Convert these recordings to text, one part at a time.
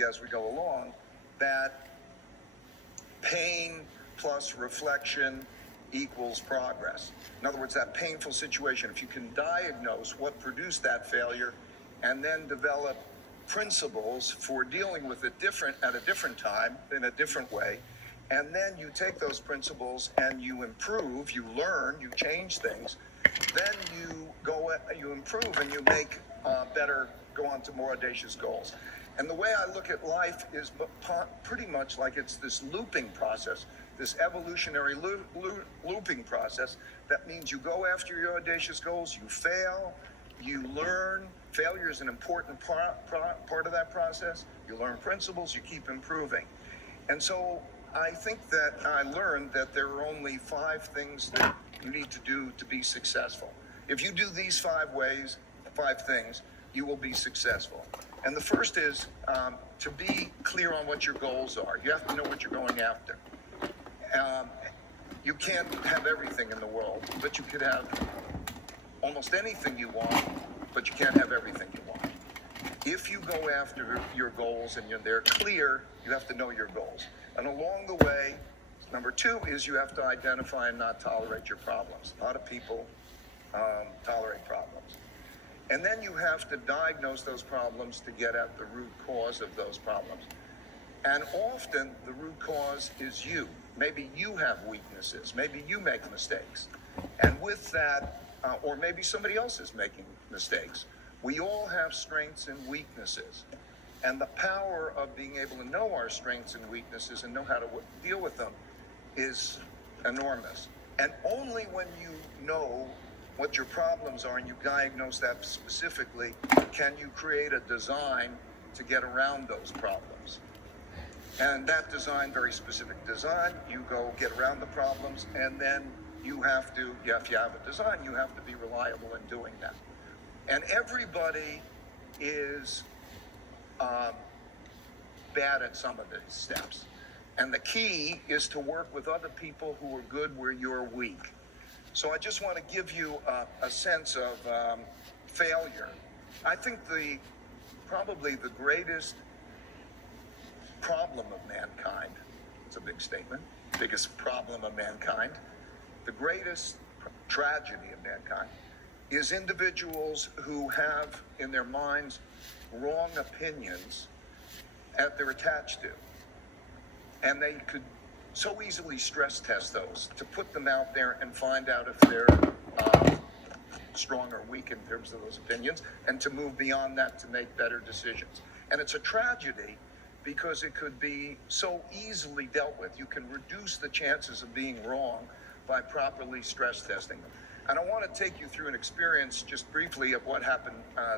see as we go along that pain plus reflection equals progress. In other words, that painful situation, if you can diagnose what produced that failure and then develop principles for dealing with it at a different time, in a different way, and then you take those principles and you improve, you learn, you change things, then you improve and you make better, go on to more audacious goals. And the way I look at life is pretty much like it's this looping process, this evolutionary looping process. That means you go after your audacious goals, you fail, you learn. Failure is an important part of that process. You learn principles, you keep improving. And so I think that I learned that there are only 5 things that you need to do to be successful. If you do these 5 things, you will be successful. And the first is to be clear on what your goals are. You have to know what you're going after. You can't have everything in the world, but you could have almost anything you want, but you can't have everything you want. If you go after your goals and they're clear, you have to know your goals. And along the way, number 2 is you have to identify and not tolerate your problems. A lot of people tolerate problems. And then you have to diagnose those problems to get at the root cause of those problems. And often the root cause is you. Maybe you have weaknesses. Maybe you make mistakes. And with that, or maybe somebody else is making mistakes. We all have strengths and weaknesses. And the power of being able to know our strengths and weaknesses and know how to deal with them is enormous. And only when you know what your problems are and you diagnose that specifically, can you create a design to get around those problems. And that design, very specific design, you go get around the problems, and then if you have a design, you have to be reliable in doing that. And everybody is bad at some of these steps. And the key is to work with other people who are good where you're weak. So I just want to give you a sense of failure. I think probably the greatest problem of mankind, it's a big statement, biggest problem of mankind, the greatest tragedy of mankind is individuals who have in their minds wrong opinions that they're attached to. And they could so easily stress test those to put them out there and find out if they're strong or weak in terms of those opinions, and to move beyond that to make better decisions. And it's a tragedy because it could be so easily dealt with. You can reduce the chances of being wrong by properly stress testing them. And I want to take you through an experience just briefly of what happened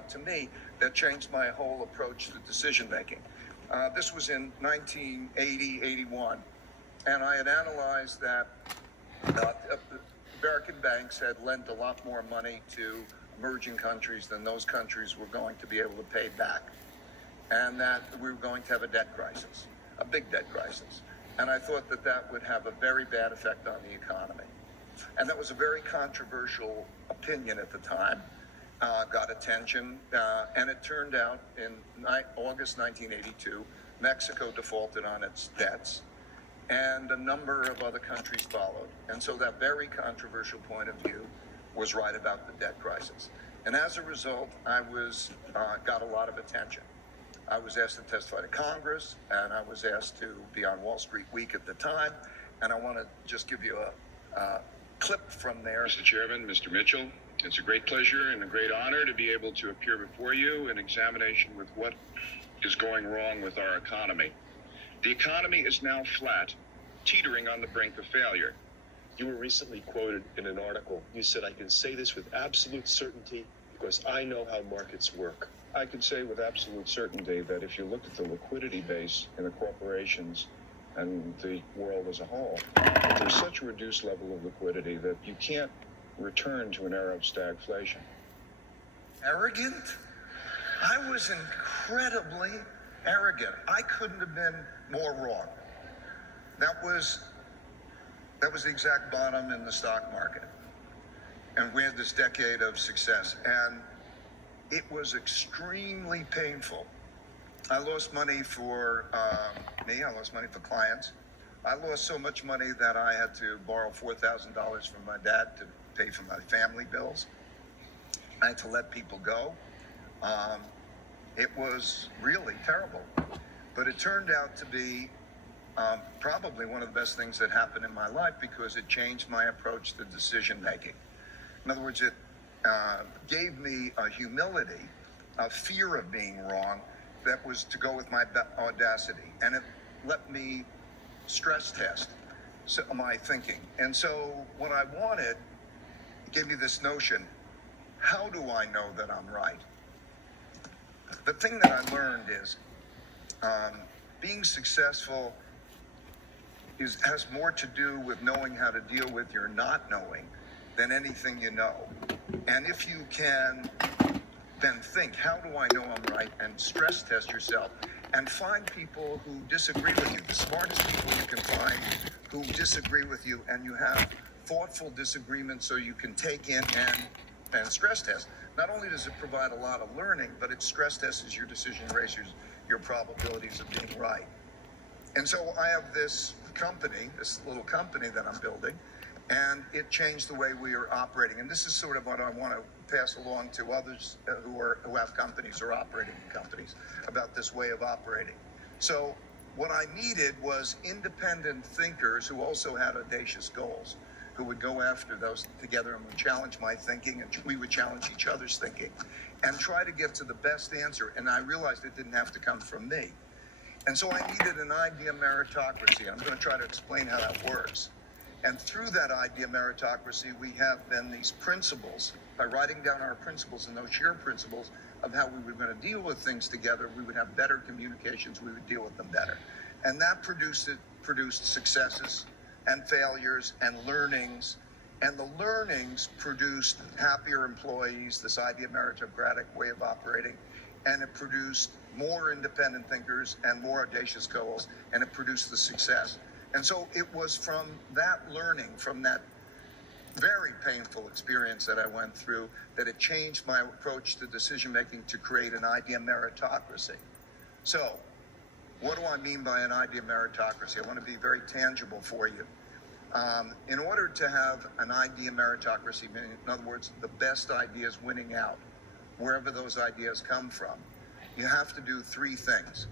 to me that changed my whole approach to decision making. This was in 1980, 81. And I had analyzed that American banks had lent a lot more money to emerging countries than those countries were going to be able to pay back. And that we were going to have a debt crisis, a big debt crisis. And I thought that that would have a very bad effect on the economy. And that was a very controversial opinion at the time, got attention. And it turned out in August 1982, Mexico defaulted on its debts, and a number of other countries followed. And so that very controversial point of view was right about the debt crisis. And as a result, I got a lot of attention. I was asked to testify to Congress, and I was asked to be on Wall Street Week at the time. And I want to just give you a clip from there. Mr. Chairman, Mr. Mitchell, it's a great pleasure and a great honor to be able to appear before you in examination with what is going wrong with our economy. The economy is now flat, teetering on the brink of failure. You were recently quoted in an article. You said, "I can say this with absolute certainty because I know how markets work." I can say with absolute certainty that if you look at the liquidity base in the corporations and the world as a whole, that there's such a reduced level of liquidity that you can't return to an era of stagflation. Arrogant? I was incredibly arrogant. I couldn't have been more wrong. That was the exact bottom in the stock market. And we had this decade of success. And it was extremely painful I lost money for me. I lost money for clients. I lost so much money that I had to borrow $4,000 from my dad to pay for my family bills. I had to let people go. It was really terrible, but it turned out to be probably one of the best things that happened in my life because it changed my approach to decision making. In other words, it gave me a humility, a fear of being wrong that was to go with my audacity, and it let me stress test my thinking. And so what I wanted, it gave me this notion: how do I know that I'm right? The thing that I learned is being successful has more to do with knowing how to deal with your not knowing than anything you know. And if you can then think, how do I know I'm right? And stress test yourself and find people who disagree with you, the smartest people you can find who disagree with you, and you have thoughtful disagreements so you can take in and stress test. Not only does it provide a lot of learning, but it stress tests your decision ratios, your probabilities of being right. And so I have this company, this little company that I'm building, and it changed the way we are operating. And this is sort of what I want to pass along to others who have companies or operating companies about this way of operating. So what I needed was independent thinkers who also had audacious goals, who would go after those together and would challenge my thinking, and we would challenge each other's thinking and try to get to the best answer. And I realized it didn't have to come from me. And so I needed an idea meritocracy. I'm going to try to explain how that works. And through that idea meritocracy, we have then these principles. By writing down our principles and those shared principles of how we were going to deal with things together, we would have better communications, we would deal with them better. And that produced successes and failures and learnings. And the learnings produced happier employees, this idea meritocratic way of operating. And it produced more independent thinkers and more audacious goals, and it produced the success. And so it was from that learning, from that very painful experience that I went through, that it changed my approach to decision making to create an idea meritocracy. So what do I mean by an idea meritocracy? I want to be very tangible for you. In order to have an idea meritocracy, in other words, the best ideas winning out, wherever those ideas come from, you have to do three things.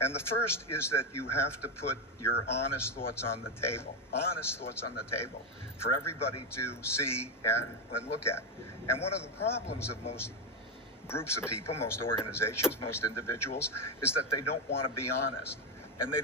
And the first is that you have to put your honest thoughts on the table for everybody to see and look at. And one of the problems of most groups of people, most organizations, most individuals, is that they don't want to be honest. And they